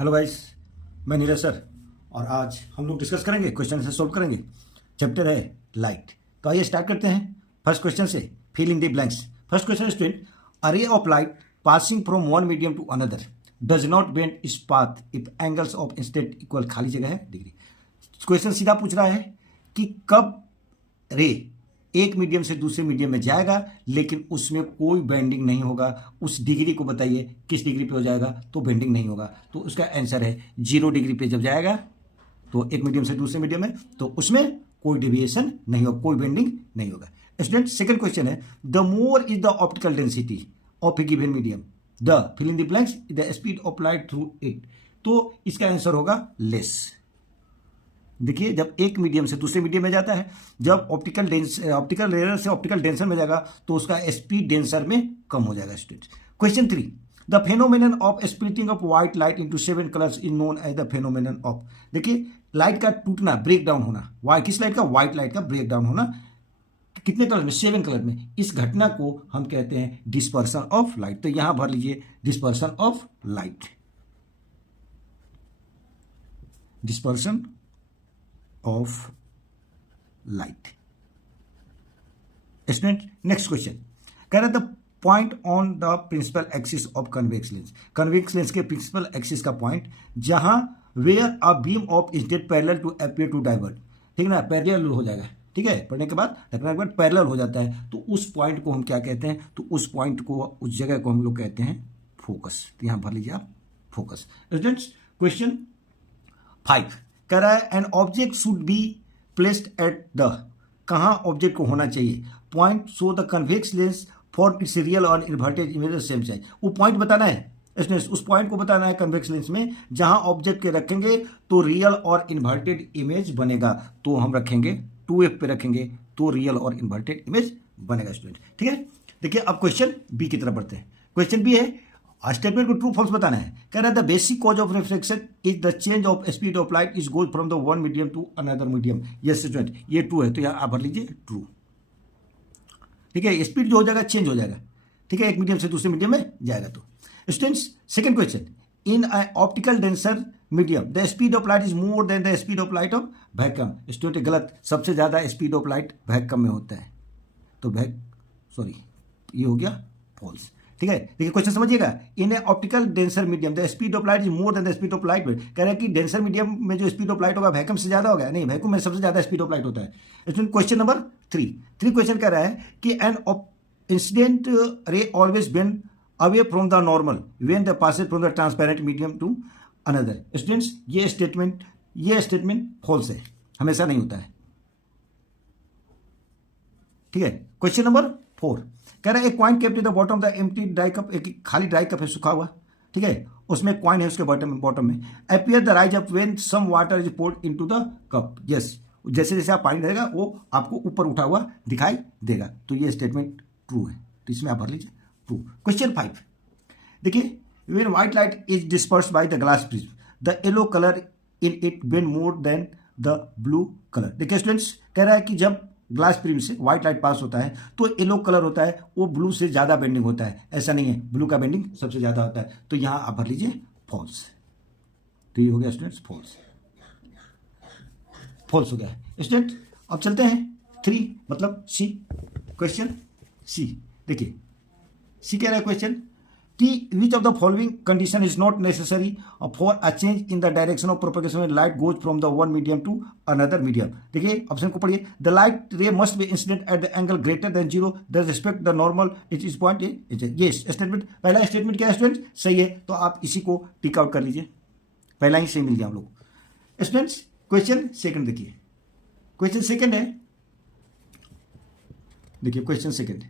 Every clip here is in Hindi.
हेलो गाइस, मैं नीरज सर और आज हम लोग डिस्कस करेंगे, क्वेश्चन से सॉल्व करेंगे। चैप्टर है लाइट। तो आइए स्टार्ट करते हैं फर्स्ट क्वेश्चन से। Fill in the blanks. First question student, a ray of light passing from one medium to another does not bend its path if angles of instant equal, खाली जगह है डिग्री। क्वेश्चन सीधा पूछ रहा है कि कब रे एक मीडियम से दूसरे मीडियम में जाएगा लेकिन उसमें कोई बेंडिंग नहीं होगा। उस डिग्री को बताइए किस डिग्री पे हो जाएगा तो बेंडिंग नहीं होगा। तो उसका आंसर है 0 डिग्री पे जब जाएगा तो एक मीडियम से दूसरे मीडियम में, तो उसमें कोई डेविएशन नहीं होगा, कोई बेंडिंग नहीं होगा। स्टूडेंट सेकंड क्वेश्चन है, the more is the optical density of a given medium the fill in the blanks the speed of light through it. तो इसका आंसर होगा लेस। देखिए, जब एक मीडियम से दूसरे मीडियम में जाता है, जब ऑप्टिकल लेयर से ऑप्टिकल डेंसर में जाएगा तो उसका स्पीड डेंसर में कम हो जाएगा। Student question 3, the phenomenon of splitting of white light into 7 colours is known as the phenomenon of. देखिए, लाइट का टूटना, ब्रेक डाउन होना, किस लाइट का? व्हाइट लाइट का ब्रेक डाउन होना कितने कलर में? 7 कलर में। इस घटना को हम कहते हैं डिस्पर्सन ऑफ लाइट। तो यहां भर लीजिए dispersion of light, dispersion of light. Student, next question. कह रहा था point on the principal axis of convex lens. Convex lens के प्रिंसिपल एक्सिस का पॉइंट जहां where a beam of instant parallel to appear to divert. ठीक है ना, पैरेलल हो जाएगा। ठीक है, पढ़ने के बाद रखने के बाद पैरेलल हो जाता है तो उस पॉइंट को हम क्या कहते हैं? तो उस पॉइंट को, उस जगह को हम लोग कहते हैं फोकस। तो यहां भर लीजिए आप फोकस। स्टूडेंट्स क्वेश्चन 5 कह रहा है an object should be placed at the, कहां ऑब्जेक्ट को होना चाहिए? Point so the convex lens for its real और इन्वर्टेड इमेज सेम साइज। वो पॉइंट बताना है, उस पॉइंट को बताना है कन्वेक्स लेंस में जहां ऑब्जेक्ट के रखेंगे तो रियल और इन्वर्टेड इमेज बनेगा। तो हम रखेंगे 2F पे रखेंगे तो रियल और इन्वर्टेड इमेज बनेगा। स्टूडेंट ठीक है, देखिए अब क्वेश्चन बी की तरफ बढ़ते हैं। क्वेश्चन बी है, स्टेटमेंट को ट्रू फॉल्स बताना है। कह रहा है the basic cause of reflection is the change of speed of light is goes from the one medium to another medium. Yes student, ये ट्रू है तो यहां आप भर लीजिए ट्रू। ठीक है, स्पीड जो हो जाएगा चेंज हो जाएगा। ठीक है, एक मीडियम से दूसरे मीडियम में जाएगा तो। Students second question, in optical denser medium the speed of light is more than the speed of light of vacuum. Student गलत, सबसे ज्यादा स्पीड ऑफ लाइट वैक्यूम में होता है। तो ये हो गया फॉल्स। ठीक है, देखिए क्वेश्चन समझिएगा, in optical denser medium the speed of light is more than the speed of light. कह रहा है कि डेंसर मीडियम में जो स्पीड ऑफ लाइट होगा वैक्यूम से ज्यादा होगा। नहीं, वैक्यूम में सबसे ज्यादा स्पीड ऑफ लाइट होता है। स्टूडेंट क्वेश्चन नंबर 3 क्वेश्चन कह रहा है कि an incident ray always bend away from the normal when the passes from the transparent medium to another. Students ये स्टेटमेंट फॉल्स है, हमेशा नहीं होता है। ठीक है, क्वेश्चन नंबर 4 कह रहा है एक coin kept in the bottom the empty dry cup. एक खाली ड्राई कप है, सूखा हुआ। ठीक है, उसमें कॉइन है, उसके बॉटम में appear the rise up when some water is poured into the cup. Yes, जैसे जैसे आप पानी रहेगा वो आपको ऊपर उठा हुआ दिखाई देगा। तो ये स्टेटमेंट ट्रू है, तो इसमें आप भर लीजिए ट्रू। क्वेश्चन 5 देखिए, when white light is dispersed by the glass prism the yellow colour in it bend more than the blue colour. देखिए स्टूडेंट्स, कह रहा है कि जब ग्लास प्रिज्म से व्हाइट लाइट पास होता है तो येलो कलर होता है, वो ब्लू से ज्यादा बेंडिंग होता है। ऐसा नहीं है, ब्लू का बेंडिंग सबसे ज्यादा होता है। तो यहां आप भर लीजिए फॉल्स। तो ये हो गया स्टूडेंट्स फॉल्स हो गया स्टूडेंट। अब चलते हैं 3 मतलब सी। क्वेश्चन सी देखिए, सी कह रहा है question which of the following condition is not necessary for a change in the direction of propagation when light goes from the one medium to another medium। देखिए ऑप्शन को पढ़िए, the light ray must be incident at the angle greater than 0 that respect the normal it is point a। ये स्टेटमेंट, पहला स्टेटमेंट क्या है स्टूडेंट? सही है, तो आप इसी को टिक आउट कर लीजिए, पहला ही सही मिल गया हम लोग। स्टूडेंट्स क्वेश्चन सेकंड देखिए, क्वेश्चन सेकंड है, देखिए क्वेश्चन सेकंड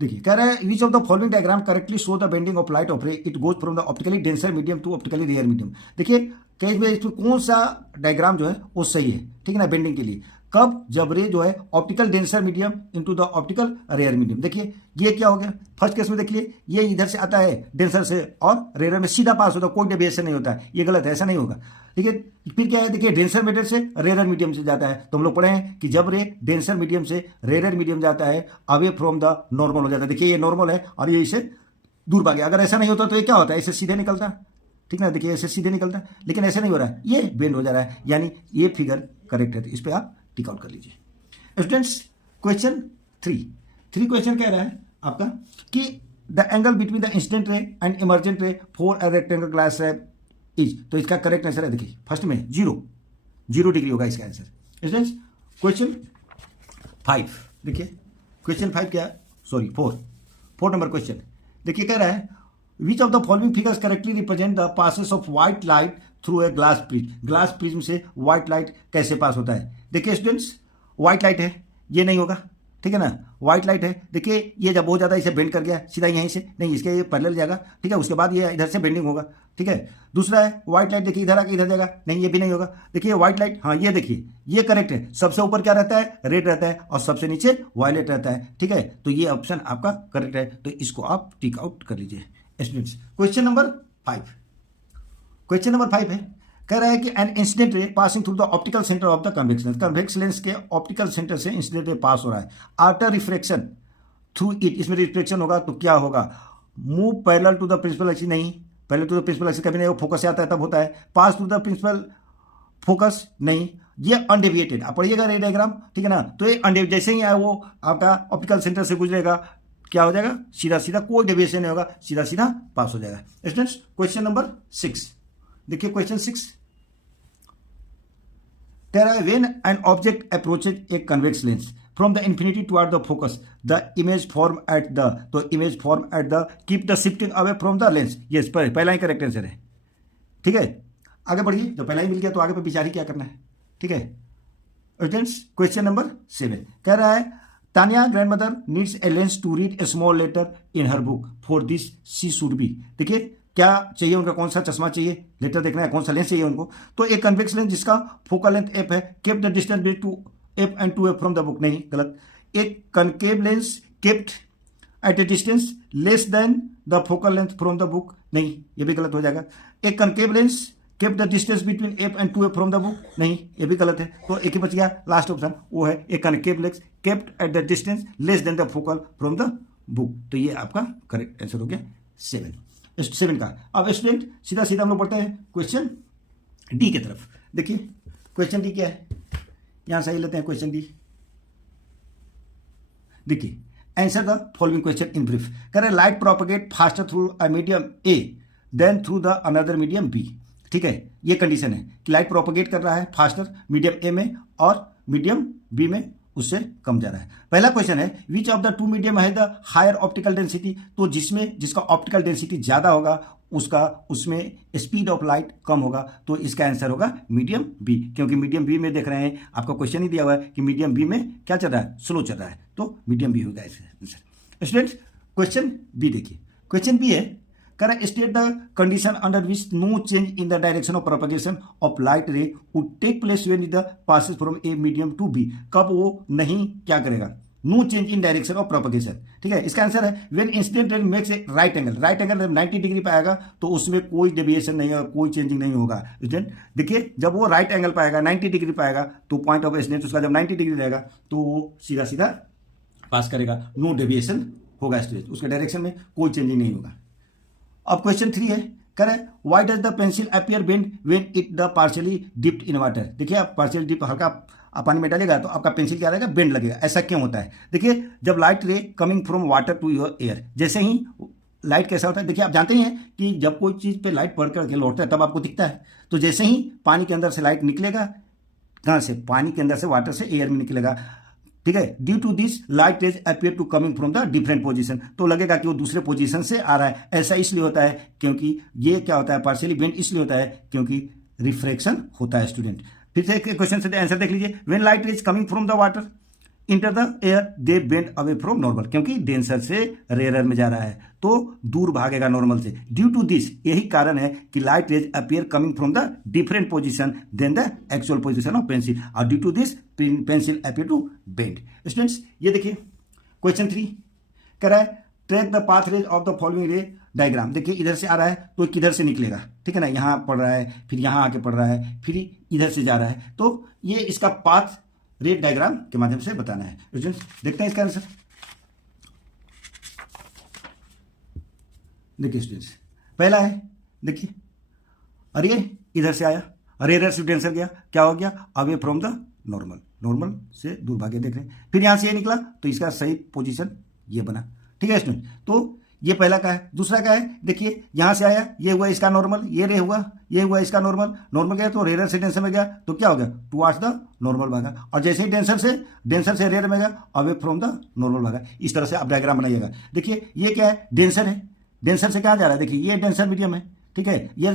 देखिए, कह रहा है which of the following diagram correctly show the bending of light of ray it goes from the optically denser medium to optically rarer medium. देखिए कहीं में इसमें कौन सा डायग्राम जो है वो सही है? ठीक है ना, बेंडिंग के लिए कब? जब रे जो है optical denser medium into the optical rarer medium. देखिए ये क्या हो गया, फर्स्ट केस में देख लिए, ये इधर से आता है डेंसर से और रेयर में सीधा पास होता है, कोई डेविएशन नहीं होता है। ये गलत है, ऐसा नहीं होगा। ठीक है, फिर क्या है, देखिए डेंसर मीडियम से रेयर मीडियम से जाता है। तो हम लोग पढ़े हैं कि जब रे डेंसर मीडियम से रेयर मीडियम जाता है अवे फ्रॉम द नॉर्मल हो जाता है। देखिए ये नॉर्मल है और ये इसे दूर भाग गया। अगर ऐसा नहीं होता तो ये क्या होता है, इसे सीधे निकलता, ठीक ना, देखिए ऐसे सीधे निकलता है, लेकिन ऐसे नहीं हो रहा है, ये बेंड हो जा रहा है, यानी ये फिगर करेक्ट है। तो इस पर आप टिक आउट कर लीजिए। स्टूडेंट्स क्वेश्चन 3 क्वेश्चन कह रहा है आपका कि the angle between the incident ray and emergent रे for a rectangle glass is, तो इसका करेक्ट आंसर है, देखिए फर्स्ट में 0 डिग्री होगा इसका आंसर। स्टूडेंट्स क्वेश्चन 5 देखिए, क्वेश्चन 5 क्या है, सॉरी 4 नंबर क्वेश्चन देखिए, कह रहा है which of the following figures correctly represent the passes of white light through a glass prism. Glass prism से व्हाइट लाइट कैसे पास होता है। देखिए स्टूडेंट्स व्हाइट लाइट है, ये नहीं होगा, ठीक है ना, व्हाइट लाइट है, देखिए ये जब बहुत ज़्यादा इसे बेंड कर गया सीधा यहीं से, नहीं इसके ये पैरेलल जाएगा, ठीक है, उसके बाद ये इधर से बेंडिंग होगा, ठीक है। दूसरा है व्हाइट लाइट, देखिए इधर आके इधर जाएगा, नहीं ये भी नहीं होगा। देखिए व्हाइट लाइट, हाँ ये देखिए ये करेक्ट है, सबसे ऊपर क्या रहता है, रेड रहता है, और सबसे नीचे वायलेट रहता है, ठीक है, तो ये ऑप्शन आपका करेक्ट है, तो इसको आप टिक आउट कर लीजिए। स्टूडेंट्स क्वेश्चन नंबर 5 है, कह रहा है कि an incident ray passing through the optical centre of the convex lens, convex lens के ऑप्टिकल सेंटर से इंसिडेंट रे पास हो रहा है, आफ्टर रिफ्रैक्शन थ्रू इट, इसमें रिफ्रैक्शन होगा तो क्या होगा, move parallel to the principal axis, नहीं parallel to the principal axis कभी नहीं, फोकस से आता है तब होता है, pass through the principal focus नहीं, ये अनडेविएटेड, आप पढ़िएगा रे डायग्राम, ठीक है ना, तो ये अनडेविएटेड जैसे ही आया वो आपका ऑप्टिकल सेंटर से गुजरेगा क्या हो जाएगा, सीधा सीधा कोई डेविएशन नहीं होगा, सीधा सीधा पास हो जाएगा। स्टूडेंट्स क्वेश्चन नंबर 6 देखिए, क्वेश्चन 6 कह रहा है when an object approaches a convex lens from the infinity toward the focus the image form at the, तो image form at the keep the shifting away from the lens, ये पहला ही करेक्ट आंसर है, ठीक है। आगे बढ़िए, जब पहला ही मिल गया तो आगे पे विचार ही क्या करना है, ठीक है। स्टूडेंट्स क्वेश्चन नंबर 7 कह रहा है Tania grandmother needs a lens to read a small letter in her book, for this she should be, देखिए क्या चाहिए उनका, कौन सा चश्मा चाहिए, लेटर देखना है, कौन सा लेंस चाहिए उनको, तो एक कन्वेक्स लेंस जिसका फोकल लेंथ एफ है, kept the distance between two F and two F from the book, नहीं गलत, एक concave lens kept at a distance less than the focal length from the book, नहीं ये भी गलत हो जाएगा, एक concave lens kept the distance between F and two F from the book, नहीं ये भी गलत है, तो एक ही बच गया लास्ट ऑप्शन, वो है एक concave lens kept at the distance less than the focal from the book, तो ये आपका करेक्ट आंसर हो गया 7 का। अब स्टूडेंट सीधा सीधा हम लोग पढ़ते हैं क्वेश्चन डी की तरफ। देखिए क्वेश्चन डी क्या है, यहां सही लेते हैं क्वेश्चन डी। देखिए answer the following question in brief, कह रहे light propagate faster through a medium A than through the another medium B, ठीक है, ये कंडीशन है कि लाइट प्रोपगेट कर रहा है फास्टर मीडियम ए में और मीडियम बी में उससे कम जा रहा है। पहला क्वेश्चन है which of the two medium है द हायर ऑप्टिकल डेंसिटी, तो जिसका ऑप्टिकल डेंसिटी ज्यादा होगा उसमें स्पीड ऑफ लाइट कम होगा, तो इसका आंसर होगा मीडियम बी, क्योंकि मीडियम बी में देख रहे हैं आपका क्वेश्चन ही दिया हुआ है कि मीडियम बी में क्या चल रहा है, स्लो चल रहा है, तो मीडियम बी होगा इसका आंसर। स्टूडेंट्स क्वेश्चन बी देखिए, क्वेश्चन बी है कह state the condition under which no change in the direction of propagation of light ray would take place when it passes from A मीडियम टू बी, कब वो नहीं क्या करेगा, no change in direction of propagation, ठीक है। इसका आंसर है when incident ray makes a right angle जब 90 डिग्री पे आएगा तो उसमें कोई डेविएशन नहीं होगा, कोई चेंजिंग नहीं होगा। स्टूडेंट देखिए जब वो राइट एंगल पाएगा 90 डिग्री पाएगा तो पॉइंट ऑफ इंसिडेंट उसका जब 90 डिग्री रहेगा तो वो सीधा सीधा पास करेगा, नो डेविएशन होगा स्टूडेंट, उसके डायरेक्शन में कोई चेंजिंग नहीं होगा। अब क्वेश्चन 3 है कह रहे why does the pencil appear bend when it the partially dipped in water, देखिए आप पार्शियल डिप हल्का आप पानी में डालेगा तो आपका पेंसिल क्या रहेगा, बेंड लगेगा, ऐसा क्यों होता है। देखिए जब light ray coming from water to your air, जैसे ही लाइट कैसा होता है, देखिए आप जानते ही हैं कि जब कोई चीज़ पे लाइट पड़ करके लौटता है तब आपको दिखता है, तो जैसे ही पानी के अंदर से लाइट निकलेगा, कहाँ से, पानी के अंदर से वाटर से एयर में निकलेगा, ठीक है, due to this light rays appear to coming from the different position, तो लगेगा कि वो दूसरे पोजीशन से आ रहा है, ऐसा इसलिए होता है क्योंकि ये क्या होता है पार्शियली बेंड इसलिए होता है क्योंकि रिफ्रैक्शन होता है। स्टूडेंट फिर से क्वेश्चन से आंसर देख लीजिए, when light rays coming from the water enter the air they bend away from normal, क्योंकि डेंसर से रेयर में जा रहा है तो दूर भागेगा नॉर्मल से, ड्यू टू दिस यही कारण है कि light rays appear coming from the different position then the actual position of pencil, और due to this pencil appear to bend. Students ये देखिए क्वेश्चन 3 कह रहा है track the path rays of the following ray diagram, देखिए इधर से आ रहा है तो किधर से निकलेगा, ठीक है ना, यहाँ पढ़ रहा है फिर यहाँ आके पढ़ रहा है फिर इधर से जा रहा है, तो ये इसका पाथ रेट डायग्राम के माध्यम से बताना है। देखते हैं इसका आंसर। देखिए स्टूडेंट्स पहला है देखिए और ये इधर से आया, रेयर से डेंसर गया, क्या हो गया, away from the normal, normal से दूर भागे, देख रहे हैं। फिर यहाँ से ये निकला तो इसका सही पोजीशन ये बना, ठीक है स्टूडेंट। तो ये पहला का है। दूसरा का है, देखिए यहाँ से आया, ये हुआ इसका नॉर्मल, ये रे हुआ, ये हुआ इसका नॉर्मल, नॉर्मल गया तो रेयर से डेंसर में गया तो क्या हो गया, टुवार्ड्स द नॉर्मल भागा, और जैसे ही डेंसर से रेयर में गया अवे फ्रॉम द नॉर्मल भागा। इस तरह से आप डायग्राम बनाइएगा। देखिए ये क्या है, डेंसर है, डेंसर से कहाँ जा रहा है, देखिए ये डेंसर मीडियम है, ठीक है, ये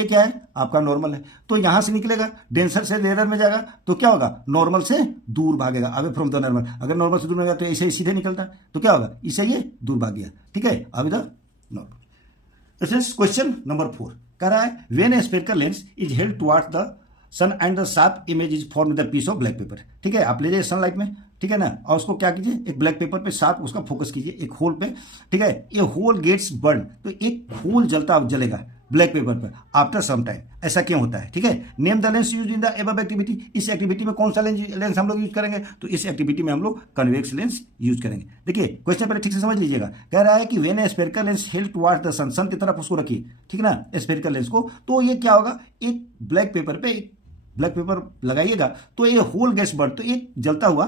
क्या है आपका नॉर्मल है, तो यहां से निकलेगा, डेंसर से रेयर में जाएगा तो क्या होगा, नॉर्मल से दूर भागेगा, अवे फ्रॉम द नॉर्मल। अगर नॉर्मल से दूर में गया तो ऐसे सीधे निकलता तो क्या होगा, इससे ये दूर भाग गया, ठीक है, away the normal. Question number 4 कह रहा है, when a spherical lens is held towards the sun and the sharp image is form the piece of black paper, ठीक है, आप ले जाइए सनलाइट में, ठीक है ना, और उसको क्या कीजिए, एक ब्लैक पेपर पे शार्प उसका फोकस कीजिए, एक होल पे, ठीक है, ये होल गेट्स बर्न, तो एक होल जलेगा ब्लैक पेपर पर आफ्टर सम टाइम। ऐसा क्यों होता है, ठीक है। Name the lens use in the above activity, इस एक्टिविटी में कौन सा लेंस हम लोग यूज करेंगे, तो इस एक्टिविटी में हम लोग कन्वेक्स लेंस यूज करेंगे। देखिए क्वेश्चन पहले ठीक से समझ लीजिएगा। कह रहा है कि when a spherical lens held towards the sun, sun की तरफ उसको रखिए, ठीक है ना, स्फेरिकल लेंस को, तो ये क्या होगा, एक ब्लैक पेपर लगाइएगा तो ये होल गैस बर्न, तो एक जलता हुआ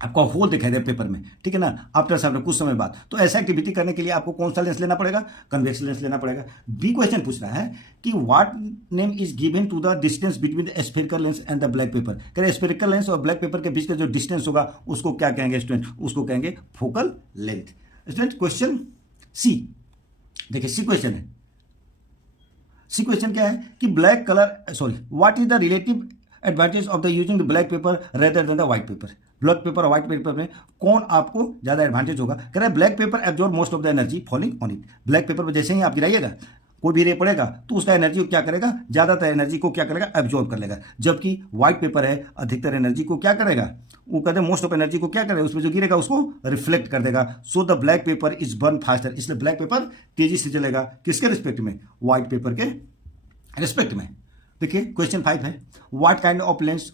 आपको होल दिखाई दे पेपर में, ठीक है ना, आफ्टर सम कुछ समय बाद। तो ऐसा एक्टिविटी करने के लिए आपको कौन सा लेंस लेना पड़ेगा, कन्वेक्स लेंस लेना पड़ेगा। बी क्वेश्चन पूछ रहा है कि what name is given to the distance between the spherical lens and the black paper. कह रहे स्फेरिकल लेंस और ब्लैक पेपर के बीच का जो डिस्टेंस होगा उसको क्या कहेंगे स्टूडेंट, उसको कहेंगे फोकल लेंथ। स्टूडेंट क्वेश्चन सी, देखिए सी क्वेश्चन है, सी क्वेश्चन क्या है कि black colour what is the relative advantage of the using the black paper rather than the white paper. Black pepper और व्हाइट पेपर में कौन आपको ज्यादा एडवांटेज होगा। कह रहा है black pepper absorb most of the energy falling on it. Black pepper पर जैसे ही आप गिराइएगा कोई भी रे पड़ेगा तो उसका एनर्जी को क्या करेगा, ज्यादातर एनर्जी को क्या करेगा, एब्जॉर्ब कर लेगा। जबकि व्हाइट पेपर है अधिकतर एनर्जी को क्या करेगा, वो कहते हैं मोस्ट ऑफ एनर्जी को क्या करेगा, उसमें जो गिरेगा उसको रिफ्लेक्ट कर देगा। So the black paper is burn faster, इसलिए ब्लैक पेपर तेजी से चलेगा किसके रिस्पेक्ट में, व्हाइट पेपर के रिस्पेक्ट में। देखिए क्वेश्चन 5 है, what kind of lens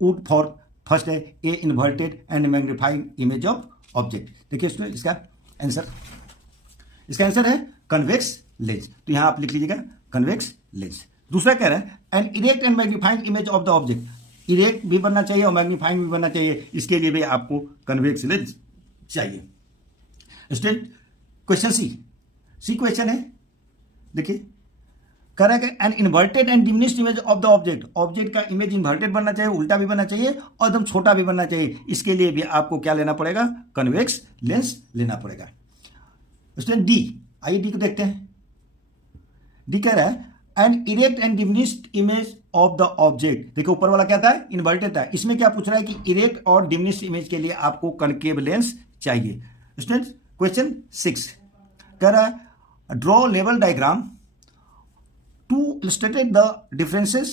would for, first है a inverted and magnifying image of object. देखिए स्टूडेंट इसका आंसर है कन्वेक्स लेंस, तो यहां आप लिख लीजिएगा कन्वेक्स लेंस। दूसरा कह रहा है an erect and magnifying image of the object. Erect भी बनना चाहिए और मैग्नीफाइंग भी बनना चाहिए, इसके लिए भी आपको कन्वेक्स लेंस चाहिए। स्टूडेंट क्वेश्चन सी क्वेश्चन है, देखिए कह रहा है an inverted and diminished image of the object. Object का इमेज इन्वर्टेड बनना चाहिए, उल्टा भी बनना चाहिए और एकदम छोटा भी बनना चाहिए। इसके लिए भी आपको क्या लेना पड़ेगा, कन्वेक्स लेंस लेना पड़ेगा। स्टूडेंट डी, आइए डी को देखते हैं। डी कह रहा है an erect and diminished image of the object. देखो ऊपर वाला क्या था, इन्वर्टेड था, इसमें क्या पूछ रहा है कि इरेक्ट और डिमिनिश्ड इमेज के लिए आपको कनकेव लेंस चाहिए। स्टूडेंट क्वेश्चन 6 कह रहा है draw level diagram to illustrate the differences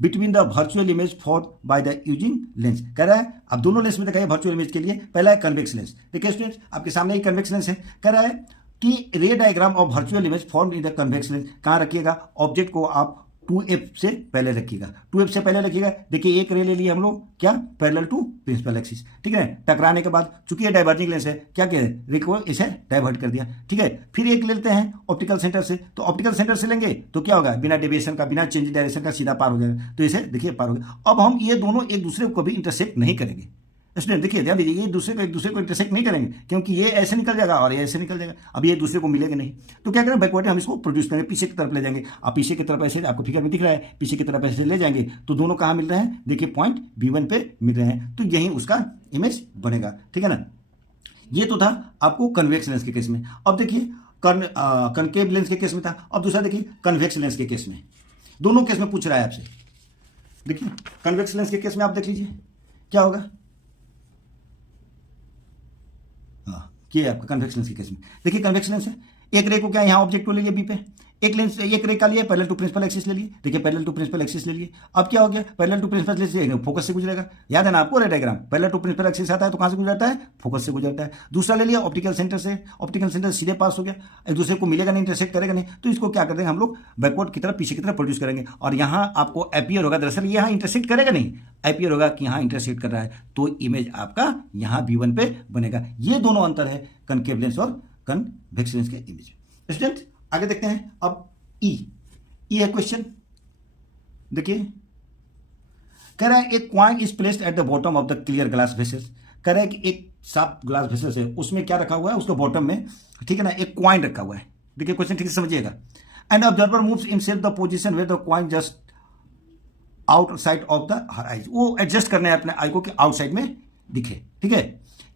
between the virtual image formed by the using lens। कह रहा है अब दोनों लेंस में दिखाइए वर्चुअल इमेज के लिए। पहला है कन्वेक्स लेंस, देखिए स्टूडेंट्स आपके सामने ही कन्वेक्स लेंस है। कह रहा है कि रे diagram of virtual image form in the convex lens, कहाँ रखिएगा, ऑब्जेक्ट को आप 2f से पहले रखिएगा, 2f से पहले रखिएगा। देखिए एक रे ले लिए हम लोग क्या, पैरेलल टू प्रिंसिपल एक्सिस, ठीक है, टकराने के बाद चूंकि ये डाइवर्जिंग लेंस है, क्या किया रे को इसे डाइवर्ट कर दिया, ठीक है। फिर एक लेते हैं ऑप्टिकल सेंटर से, तो ऑप्टिकल सेंटर से लेंगे तो क्या होगा, बिना डेविएशन का, बिना चेंज डायरेक्शन का सीधा पार हो जाएगा। तो इसे देखिए पार हो गया। अब हम ये दोनों एक दूसरे को कभी इंटरसेक्ट नहीं करेंगे। स्टूडेंट देखिए ध्यान दीजिए, ये एक दूसरे को इंटरसेक्ट नहीं करेंगे, क्योंकि ये ऐसे निकल जाएगा और ये ऐसे निकल जाएगा, अब ये दूसरे को मिलेगा नहीं। तो क्या करें, बैकवर्ड हम इसको प्रोड्यूस करेंगे, पीछे की तरफ ले जाएंगे। अब पीछे की तरफ ऐसे आपको फिगर में दिख रहा है, पीछे की तरफ ऐसे ले जाएंगे तो दोनों कहाँ मिल रहे हैं, देखिए पॉइंट B1 पे मिल रहे हैं, तो यही उसका इमेज बनेगा, ठीक है ना। ये तो था आपको कन्वेक्स लेंस के केस में। अब देखिए कनकेव लेंस के केस में था, अब दूसरा देखिए कन्वेक्स लेंस के केस में। दोनों केस में पूछ रहा है आपसे। देखिए कन्वेक्स लेंस के केस में आप देख लीजिए क्या होगा, ये आपका कन्वेक्स लेंस के केस में। देखिए कन्वेक्स लेंस है, एक रे को क्या यहाँ ऑब्जेक्ट को ले लिए बी पे, एक रे का लिए पैरेलल टू प्रिंसिपल एक्सिस ले लिए। देखिए पैरेलल टू प्रिंसिपल एक्सिस ले लिए, अब क्या हो गया, parallel to principal axis focus से गुजरेगा। याद है ना आपको ray diagram, parallel to principal axis आता है तो कहां से गुजरता है, फोकस से गुजरता है। दूसरा ले लिया ऑप्टिकल सेंटर से, ऑप्टिकल सेंटर सीधे पास हो गया, एक दूसरे को मिलेगा नहीं, इंटरसेक्ट करेगा नहीं, तो इसको क्या कर देंगे हम लोग, बैकवर्ड की तरफ, पीछे की तरफ प्रोड्यूस करेंगे। और यहाँ आपको अपीयर होगा, दरअसल यहाँ इंटरसेक्ट करेगा नहीं, अपीयर होगा कि यहाँ इंटरसेक्ट कर रहा है, तो इमेज आपका यहाँ B1 पे बनेगा। ये दोनों अंतर है कनकेव लेंस और कन्वेक्स लेंस के इमेज। स्टूडेंट आगे देखते हैं अब ये है क्वेश्चन। देखिए कह रहा है एक coin is placed at the bottom of the clear glass vessels. कह रहा है कि एक साफ ग्लास वेसल्स है, उसमें क्या रखा हुआ है, उसके बॉटम में, ठीक है ना, एक कॉइन रखा हुआ है। देखिए क्वेश्चन ठीक से समझिएगा। And observer moves himself the position where the coin just outside of the her eyes. वो एडजस्ट करना है अपने आई को कि आउटसाइड में दिखे, ठीक है।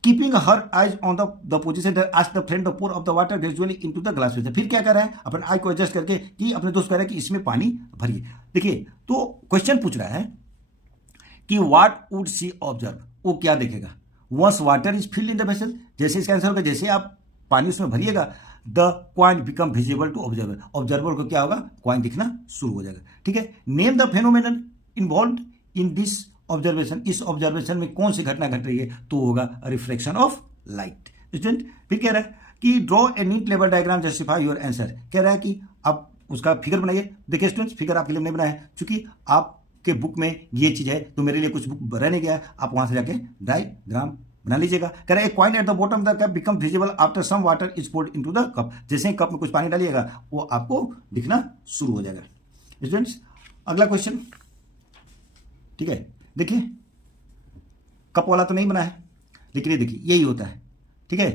Keeping her eyes on the position ask the friend the pour of the water gradually into the glass vessel. फिर क्या कर रहा है, अपने आई को एडजस्ट करके कि अपने दोस्त कह रहा है कि इसमें पानी भरिए। देखिए तो क्वेश्चन पूछ रहा है कि व्हाट वुड सी ऑब्जर्व, वो क्या देखेगा once water is filled in the vessel. जैसे इसका आंसर होगा जैसे आप पानी उसमें भरिएगा, the coin become visible to observer. Observer को क्या होगा, क्वाइन दिखना शुरू हो जाएगा, ठीक है। Name the phenomenon involve in this observation. इस ऑब्जर्वेशन में कौन सी घटना घट रही है, तो होगा रिफ्लेक्शन ऑफ लाइट। स्टूडेंट फिर कह रहा है कि draw a neat level diagram justify your answer. कह रहा है कि आप उसका फिगर बनाइए। देखिए स्टूडेंट्स फिगर आपके लिए नहीं बनाया है, क्योंकि आपके बुक में ये चीज है, तो मेरे लिए कुछ बुक रहने गया है, आप वहां से जाके डायग्राम बना लीजिएगा। कह रहा है coin at the bottom the cup become visible after some water is poured into the cup. जैसे ही कप में कुछ पानी डालिएगा वो आपको दिखना शुरू हो जाएगा। स्टूडेंट्स अगला क्वेश्चन, ठीक है। देखिए कप वाला तो नहीं बना है, लेकिन ये देखिए यही होता है, ठीक है।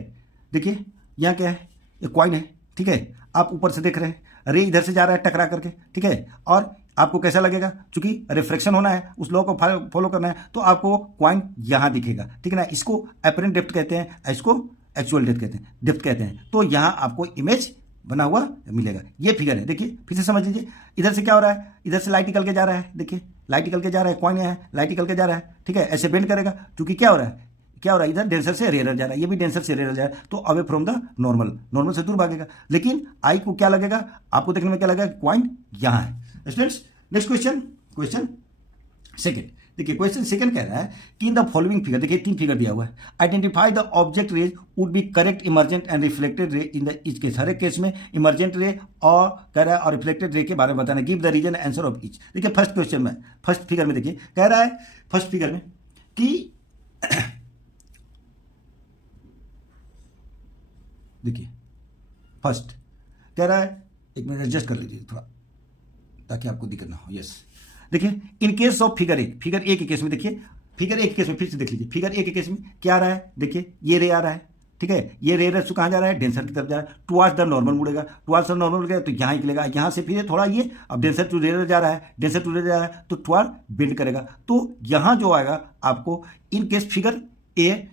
देखिए यहाँ क्या है, ये कॉइन है, ठीक है। आप ऊपर से देख रहे हैं, रे इधर से जा रहा है टकरा करके, ठीक है। और आपको कैसा लगेगा, क्योंकि रिफ्लेक्शन होना है, उस लॉ को फॉलो करना है, तो आपको कॉइन यहां दिखेगा, ठीक है ना। इसको अपरेंट डेप्थ कहते हैं, इसको एक्चुअल डेप्थ कहते हैं। तो यहां आपको इमेज बना हुआ मिलेगा। ये फिगर है, देखिए फिर से समझ लीजिए। इधर से क्या हो रहा है, इधर से लाइट निकल के जा रहा है, देखिए लाइट निकल के जा रहा है, कॉइन है, लाइट निकल के जा रहा है, ठीक है। ऐसे बेंड करेगा, क्योंकि क्या हो रहा है, इधर डेंसर से रेयर जा रहा है, ये भी डेंसर से रेयर जा रहा है, तो अवे फ्रॉम द नॉर्मल से दूर भागेगा। लेकिन आई को क्या लगेगा, आपको देखने में क्या लगेगा, कॉइन यहां है। Students next question second. देखिए क्वेश्चन सेकंड कह रहा है कि इन द फॉलोइंग फिगर, देखिए 3 फिगर दिया हुआ है, identify the object rays would be correct emergent and reflected ray in the each case. हर एक केस में इमर्जेंट रे और कह रहा है और रिफ्लेक्टेड रे के बारे में बताना। Give the reason answer of each. देखिए फर्स्ट क्वेश्चन में, फर्स्ट फिगर में देखिए कह रहा है, फर्स्ट फिगर में कि देखिए फर्स्ट कह रहा है, एक मिनट एडजस्ट कर लीजिए थोड़ा ताकि आपको दिक्कत ना हो। यस देखिए इन केस ऑफ फिगर ए के केस में, देखिए फिगर ए के केस में फिर से देख लीजिए। फिगर ए के केस में क्या आ रहा है, देखिए ये रे आ रहा है, ठीक है। ये रे कहाँ जा रहा है, डेंसर की तरफ जा रहा है, टुवार्ड्स द नॉर्मल मुड़ेगा, टुवार्ड्स द नॉर्मल मुड़ेगा तो यहाँ ही निकलेगा, यहाँ से फिर थोड़ा ये, अब डेंसर टू रेयर जा रहा है, डेंसर टू रेयर जा रहा है तो टुवार्ड बेंड करेगा। तो यहाँ जो आएगा आपको in case figure A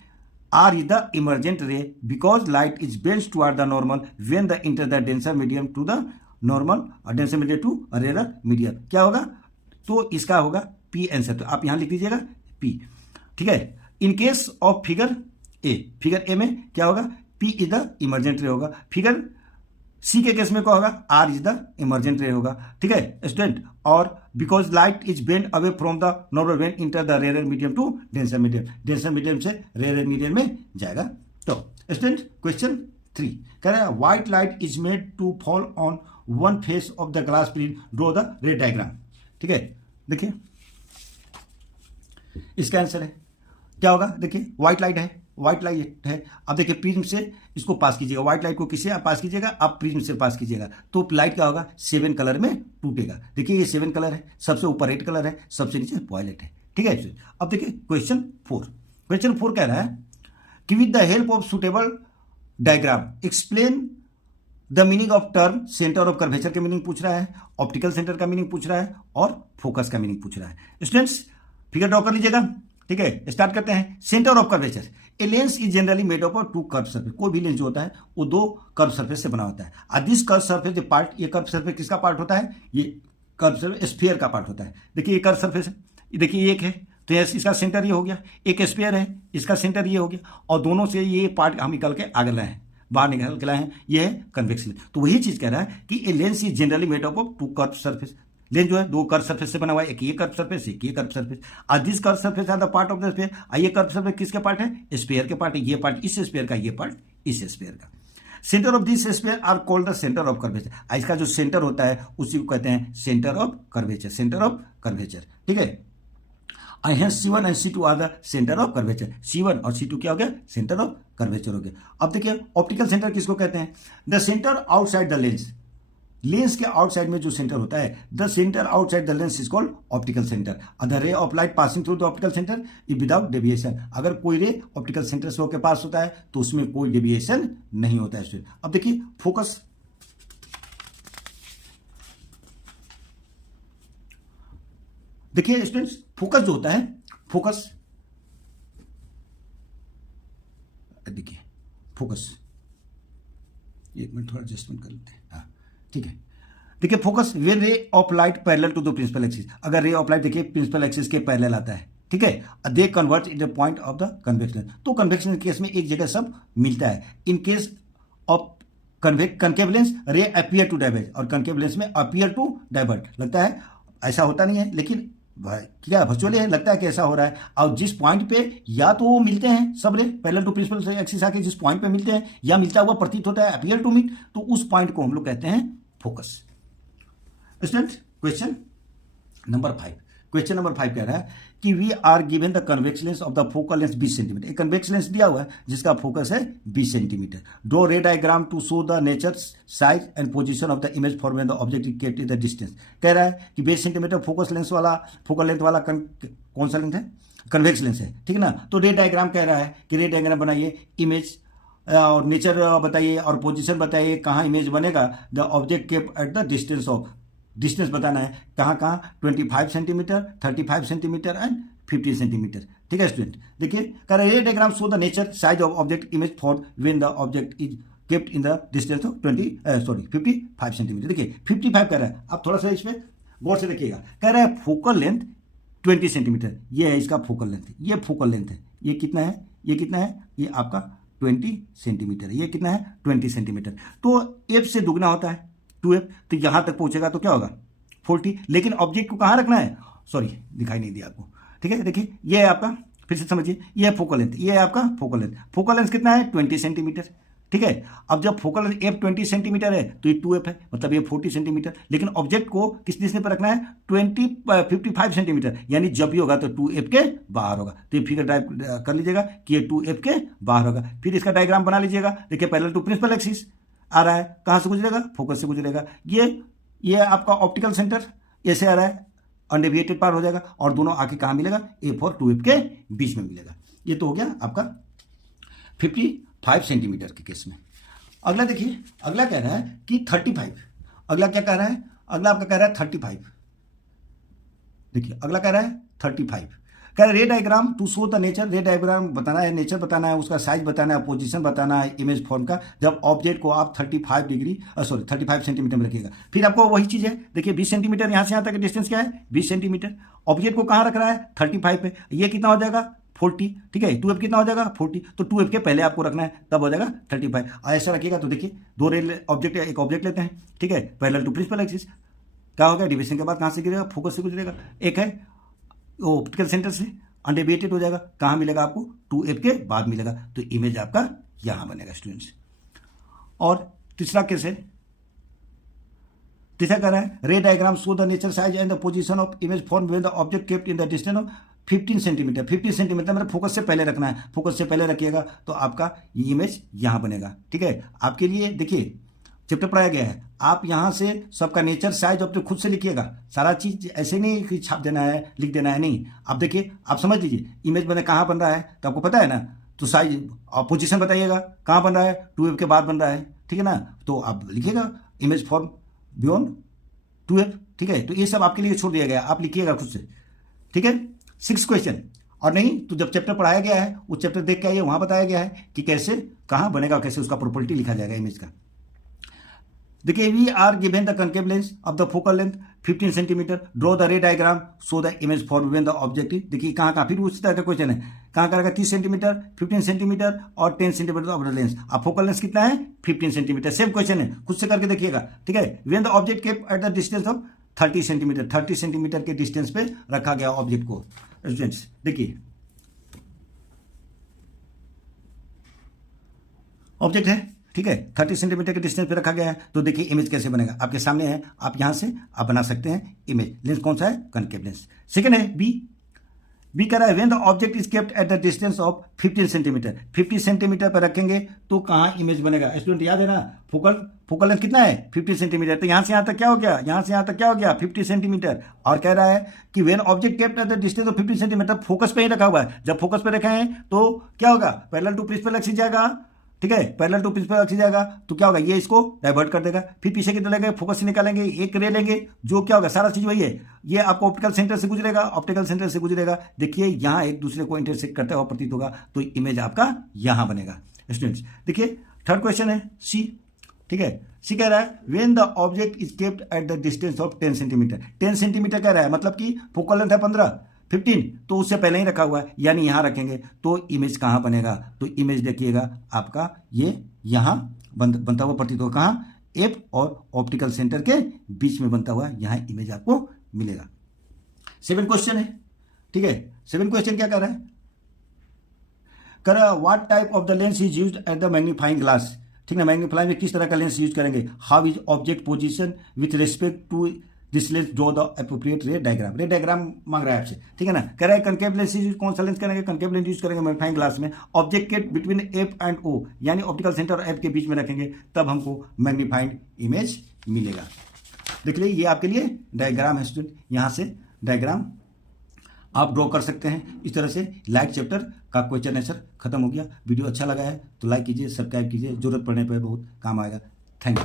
R is the emergent ray because light is bent toward the normal when the enter the denser medium to the normal और denser medium to rarer medium। क्या होगा, तो इसका होगा P आंसर। तो आप यहां लिख दीजिएगा P, ठीक है। In case of figure A में क्या होगा, P इज द इमर्जेंट रे होगा। फिगर सी के केस में क्या होगा, R इज द इमर्जेंट रे होगा, ठीक है स्टूडेंट। और because light is bend away from the normal when enter the rarer medium to denser medium से रेयर मीडियम में जाएगा। तो स्टूडेंट क्वेश्चन 3 कह रहा है white light is made to fall on one face of the glass plane, draw the ray diagram, ठीक है। देखिए इसका आंसर है क्या होगा, देखिए व्हाइट लाइट है, अब देखिए प्रिज्म से इसको पास कीजिएगा, व्हाइट लाइट को किससे आप पास कीजिएगा, आप प्रिज्म से पास कीजिएगा, तो लाइट क्या होगा, 7 कलर में टूटेगा। देखिए ये 7 कलर है, सबसे ऊपर रेड कलर है, सबसे नीचे वायलेट है, ठीक है। अब देखिए क्वेश्चन 4 कह रहा है कि with the help of suitable diagram explain the meaning of term centre of curvature के मीनिंग पूछ रहा है, ऑप्टिकल सेंटर का मीनिंग पूछ रहा है और फोकस का मीनिंग पूछ रहा है। स्टूडेंट्स फिगर ड्रॉ कर लीजिएगा, ठीक है। स्टार्ट करते हैं। Centre of curvature, a lens is generally made up of 2 curve surface. कोई भी लेंस जो होता है वो 2 कर्व सरफेस से बना होता है। दिस कर्व सरफेस जो पार्ट, ये कर्व सरफेस किसका पार्ट होता है, ये कर्व सरफेस स्फीयर का पार्ट होता है। देखिए ये कर्व सरफेस है, देखिए एक है तो इसका सेंटर ये हो गया, एक स्फीयर है इसका सेंटर ये हो गया, और दोनों से ये पार्ट हम निकल के आगे लाए हैं, बाहर निकल के लाए हैं, ये है कन्वेक्स लेंस। तो वही चीज कह रहा है कि a lens is generally made up of 2 curve surface. Lens जो है 2 कर्व सरफेस से बना हुआ है, एक ये कर्व सरफेस, एक ये curve surface. This curve surface are the part of the sphere. ये कर्व सरफेस किसके पार्ट है, स्फीयर के पार्ट है, ये पार्ट इस स्फीयर का, ये पार्ट इस स्फीयर का। Centre of this sphere are called the centre of curvature. इसका जो सेंटर होता है उसी को कहते हैं सेंटर ऑफ कर्वेचर, ठीक है। C1 and C2 are the centre of curvature. C1 और C2 क्या हो गया, सेंटर ऑफ कर्वेचर हो गया। अब देखिए ऑप्टिकल सेंटर किसको कहते हैं, the centre outside the lens. Lens के आउटसाइड में जो सेंटर होता है, the centre outside the lens is called optical centre. The रे of light passing through the optical centre is without deviation. अगर कोई रे ऑप्टिकल सेंटर से होकर पास होता है तो उसमें कोई डेविएशन नहीं होता है स्टूडेंट। अब देखिए फोकस, देखिए स्टूडेंट्स, फोकस जो होता है, फोकस देखिए, फोकस, एक मिनट थोड़ा एडजस्टमेंट कर लेते हैं, हाँ ठीक है। देखिए focus when ray of light parallel to the principal axis, अगर रे ऑफ लाइट देखिए प्रिंसिपल एक्सिस के पैरेलल आता है, ठीक है, they convert in the point of the convex lens. तो कन्वेक्स लेंस केस में एक जगह सब मिलता है। In case of concave lens ray appear to diverge, और कनकेव लेंस में अपीयर टू डाइवर्ट। लगता है ऐसा होता नहीं है, लेकिन क्या वर्चुअली है, लगता है कि ऐसा हो रहा है। और जिस पॉइंट पे या तो वो मिलते हैं सब ray parallel to principal axis आके जिस पॉइंट पे मिलते हैं, या मिलता हुआ प्रतीत होता है अपीयर टू मीट, तो उस पॉइंट को हम लोग कहते हैं focus. Student question number 5, question number 5 कह रहा है कि we are given the convex lens of the focal length 20 centimetre. एक कन्वेक्स लेंस दिया हुआ है जिसका फोकस है 20 centimetre. Draw ray diagram to show the nature size and position of the image for when the object is kept in the distance. कह रहा है कि 20 सेंटीमीटर फोकस लेंस वाला, फोकल लेंथ वाला कौन सा लेंथ है, कन्वेक्स लेंस है, ठीक है ना। तो रे डायग्राम कह रहा है कि रे डायग्राम बनाइए, इमेज और नेचर बताइए और पोजीशन बताइए, कहाँ इमेज बनेगा, the object kept at the distance of, distance बताना है कहाँ कहाँ, 25 सेंटीमीटर, 35 सेंटीमीटर एंड 50 सेंटीमीटर, ठीक है स्टूडेंट। देखिए कह रहे हैं diagram show the nature size of object image for when the object is kept in the distance of 55 centimetre. देखिए 55 कह रहा है, आप थोड़ा सा इसमें गौर से देखिएगा। कह रहा है फोकल लेंथ 20 सेंटीमीटर, ये है इसका फोकल लेंथ, ये फोकल लेंथ है, ये कितना है, ये कितना है, ये आपका 20 सेंटीमीटर है, ये कितना है 20 सेंटीमीटर। तो एफ से दुगना होता है 2f, तो यहां तक पहुंचेगा तो क्या होगा 40। लेकिन ऑब्जेक्ट को कहां रखना है, सॉरी दिखाई नहीं दिया आपको, ठीक है। देखिए ये है आपका, फिर से समझिए, ये है फोकल लेंथ, ये है आपका फोकल लेंथ। फोकल लेंथ कितना है 20 सेंटीमीटर, ठीक है। अब जब फोकल लेंथ एफ 20 सेंटीमीटर है तो ये 2f है, मतलब ये 40 सेंटीमीटर। लेकिन ऑब्जेक्ट को किस डिस्टेंस पर रखना है 55 सेंटीमीटर, यानी जब भी होगा तो 2f के बाहर होगा। तो ये फिगर ड्राइव कर लीजिएगा कि ये 2f के बाहर होगा। फिर इसका डायग्राम बना लीजिएगा। देखिए पैरेलल टू प्रिंसिपल एक्सिस आ रहा है, कहां से गुजरेगा, फोकस से गुजरेगा। ये आपका ऑप्टिकल सेंटर ऐसे आ रहा है, अनडेविएटेड पार हो जाएगा, और दोनों आके कहां मिलेगा, एफ और 2f के बीच में मिलेगा। ये तो हो गया आपका 55 सेंटीमीटर के केस में। अगला देखिए, अगला कह रहा है कि 35, अगला क्या कह रहा है, अगला आपका कह रहा है 35। देखिए अगला कह रहा है 35, कह रहा है ray diagram to show the nature, ray diagram बताना है, नेचर बताना है, उसका साइज बताना है, पोजीशन बताना है इमेज फॉर्म का, जब ऑब्जेक्ट को आप 35 सेंटीमीटर में रखिएगा। फिर आपको वही चीज है, देखिए 20 सेंटीमीटर यहां से यहां तक डिस्टेंस क्या है 20 सेंटीमीटर। ऑब्जेक्ट को कहां रख रहा है 35 पे, ये कितना हो जाएगा 40, ठीक है। 2f कितना हो जाएगा 40, तो 2f के पहले आपको रखना है, तब हो जाएगा 35। ऐसा रखिएगा तो देखिए दो रेल ऑब्जेक्ट, एक ऑब्जेक्ट लेते हैं, ठीक है, पैरेलल टू प्रिंसिपल एक्सिस, क्या हो गया डिवीजन के बाद कहां से गिरेगा, फोकस से गुजरेगा। एक है ऑप्टिकल सेंटर से अनडेविएटेड हो जाएगा, कहां मिलेगा आपको 2f के बाद मिलेगा, तो इमेज आपका यहां बनेगा स्टूडेंट्स। और तीसरा केस है, तीसरा कह रहा है ray diagram show the nature size and the position of image form when the object kept in the distance of 15 centimetre. 15 centimetre मतलब फोकस से पहले रखना है, फोकस से पहले रखिएगा तो आपका ये इमेज यहां बनेगा, ठीक है। आपके लिए देखिए चैप्टर पढ़ाया गया है, आप यहां से सबका नेचर साइज ऑब्जेक्ट खुद से लिखिएगा, सारा चीज ऐसे नहीं कि छाप देना है, लिख देना है, नहीं। आप देखिए, आप समझ लीजिए इमेज बने कहां बन रहा है, तो आपको पता है ना, तो साइज और पोजीशन बताइएगा कहां बन रहा है, 2f के बाद बन रहा है, ठीक है ना। तो आप लिखिएगा इमेज फॉर्म बियॉन्ड 2f, ठीक है। तो ये सब आपके लिए छोड़ दिया गया, आप लिखिएगा खुद से, ठीक है। 6 क्वेश्चन, और नहीं तो जब चैप्टर पढ़ाया गया है वो चैप्टर देख के आइए, वहां बताया गया है कि कैसे कहां बनेगा, कैसे उसका प्रॉपर्टी लिखा जाएगा इमेज का। देखिए we are given the concave lens of the focal length 15 centimetre, draw the ray diagram show the image form when the object, देखिए कहां कहां, फिर उसी तरह का क्वेश्चन है, कहां करेगा 30 सेंटीमीटर, 15 सेंटीमीटर और 10 सेंटीमीटर ऑफ द लेंस। अब फोकल लेंस कितना है 15 सेंटीमीटर, सेम क्वेश्चन है, खुद से करके देखिएगा, ठीक है। When the object kept at the distance of 30 centimetre, 30 centimetre के डिस्टेंस पे रखा गया ऑब्जेक्ट को। स्टूडेंट्स देखिए ऑब्जेक्ट है, ठीक है, 30 सेंटीमीटर के डिस्टेंस पे रखा गया है, तो देखिए इमेज कैसे बनेगा, आपके सामने है, आप यहां से आप बना सकते हैं इमेज। लेंस कौन सा है, कनकेव लेंस। सेकंड है बी, बी कह रहा है when the object is kept at the distance of 15 centimetre, 50 centimetre पर रखेंगे तो कहाँ इमेज बनेगा? स्टूडेंट याद है ना, फोकल लेंथ कितना है? 50 सेंटीमीटर। तो यहाँ से यहाँ तक क्या हो गया? यहाँ से यहाँ तक क्या हो गया? 50 सेंटीमीटर। और कह रहा है कि when object kept at the distance of 15 centimetre, focus पे ही रखा हुआ है। जब फोकस पे रखे हैं तो क्या होगा? पैरेलल टू प्रिंसिपल एक्सिस जाएगा, ठीक है, पैरेलल टू प्रिंसिपल एक्सिस जाएगा तो क्या होगा? ये इसको डाइवर्ट कर देगा। फिर पीछे कितना लेंगे? फोकस से निकालेंगे, एक रे लेंगे, जो क्या होगा? सारा चीज वही है। ये आपको ऑप्टिकल सेंटर से गुजरेगा, ऑप्टिकल सेंटर से गुजरेगा। देखिए यहाँ एक दूसरे को इंटरसेक्ट करता हुआ प्रतीत होगा, तो इमेज आपका यहां बनेगा। स्टूडेंट्स देखिए थर्ड क्वेश्चन है सी, ठीक है। सी कह रहा है when the object is kept at the distance of 10 centimetre. 10 centimetre कह रहा है, मतलब कि फोकल लेंथ है 15, तो उससे पहले ही रखा हुआ है, यानी यहां रखेंगे तो इमेज कहां बनेगा? तो इमेज देखिएगा आपका ये यहां बनता हुआ प्रतीत होगा। कहां? एफ और ऑप्टिकल सेंटर के बीच में बनता हुआ यहां इमेज आपको मिलेगा। 7 क्वेश्चन है, ठीक है। 7 क्वेश्चन क्या कर रहा है? कर what type of the lens is used at the magnifying glass, ठीक है। मैग्नीफाइंग में किस तरह का लेंस यूज करेंगे? How is object position with respect to this lens, draw the appropriate ray diagram. Ray diagram मांग रहा है आपसे, ठीक है ना। कह रहा है कनकेव लेंस यूज, कौन सा लेंस करेंगे? कनकेव लेंस यूज करेंगे मैग्नीफाइंग ग्लास में। ऑब्जेक्ट के बिटवीन एफ एंड ओ, यानी ऑप्टिकल सेंटर और एफ के बीच में रखेंगे, तब हमको मैग्नीफाइंड इमेज मिलेगा। देख लीजिए ये आपके लिए डायग्राम है स्टूडेंट, यहां से डायग्राम आप ड्रॉ कर सकते हैं। इस तरह से लाइट चैप्टर का क्वेश्चन आंसर खत्म हो गया। वीडियो अच्छा लगा है तो लाइक कीजिए, सब्सक्राइब कीजिए, जरूरत पड़ने पर बहुत काम आएगा। Thank you.